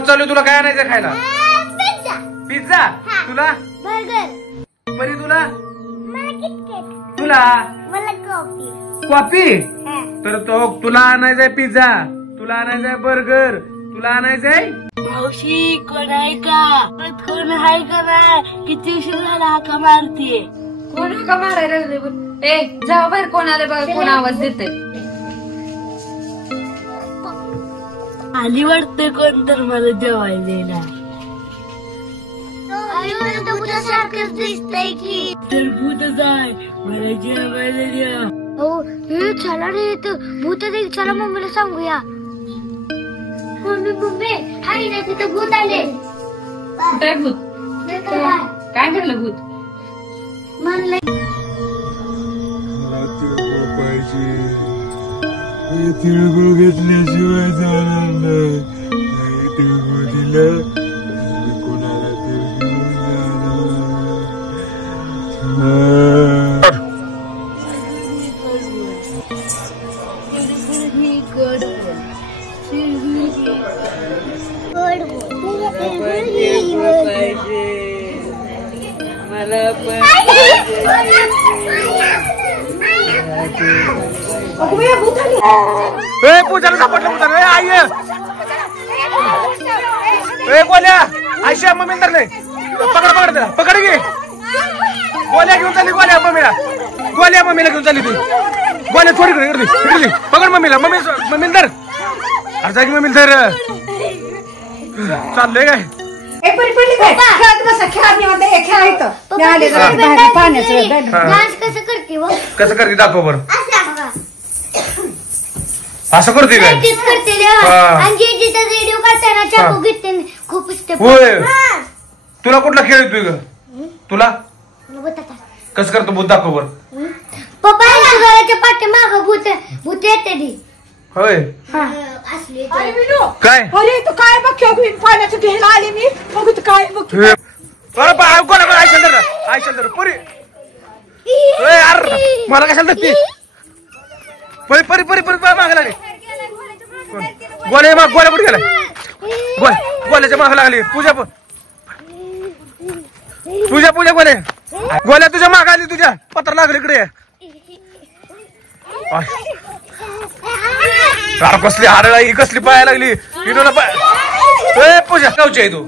गावात चालू तुला काय आणायचं खायला? पिझ्झा. तुला? बर्गर. परी तुला? मला किटकॅट. तुला? मला कॉफी. कॉफी. तर तो तुला आणायचंय पिझ्झा, तुला आणायचंय बर्गर, तुला आणायचंय. मावशी कोण आहे का? कोण आहे का नाही? किती उशीर झाला हाका मारतीये. कोण हाका मारायला लागले? ए जाऊ बाहेर, कोण आले बघा, कोण आवाज देते. आली वाटते कोण तर मला जेवायला द्यायला. सारखंच दिसतंय की. तर भूतच आहे, मला जेवायला द्या. हो हे चला रे, भूत चला मम्मीला सांगूया. मम्मी हाय ना, तिथं भूत आले. कुठे भूत? काय म्हटलं भूत? म्हणलं तिळगुळ घेतल्याशिवाय जाणार नाही. तिळगुळ दिलं कोणाला तिळगुळ जाणार. पूजाला सापडलं होतं. आई गोल्या आयशा मम्मी तर नाही. पकड पकड त्याला, पकड घे. गोल्या घेऊन चालली, गोल्या मम्मीला, गोल्या मम्मीला घेऊन चालली तू. गोल्या थोडी इकडे पकड मम्मीला. मम्मीला धर. अरे जागी मम्मीला धर. चाललंय काय? कसं करते दाखव बरं. असं करते काय? रेडिओ करताना चाकू घेते खूप. होय, तुला कुठला खेळ येतोय ग? तुला कसं करतो भूत दाखव बरं. पप्पा घराच्या पाठीमागं भूत येते. होय काय? अरे तू काय बघ, पाण्याचं घ्यायला आले मी. बघ तू काय बघ. अरे कोणा आयशंदर पुरी. अरे मला कशाला धरते? परी परी परी परी मागे लागली. गोल्या कुठे गेला? गोल्याच्या मागे लागली. पूजा गोल्या तुझ्या मागे आली. तुझ्या पत्र लागली इकडे. कसली हाडळ ही, कसली पाया लागली. पूजा गावची आहे तू.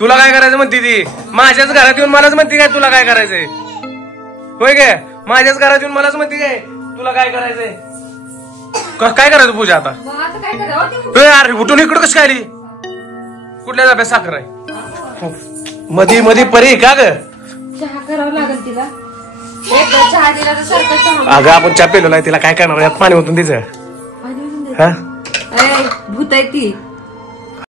तुला काय करायचं म्हणते ती? माझ्याच घरात येऊन मलाच म्हणते काय तुला काय करायचंय? होय काय? माझ्याच घरात येऊन मलाच म्हणते काय तुला काय करायचंय? काय करायचं पूजा आता? अरे उठून इकडं कसं काय आली? कुठल्या जाब्यात साखर आहे? मधी मधी परी का ग? चहा करावं लागेल तिला. चहा दिला तर सारखं चहा. अगं आपण चहा पेलो नाही, तिला काय करणार? यात पाणी होतून तिचं. भूत आहे ती.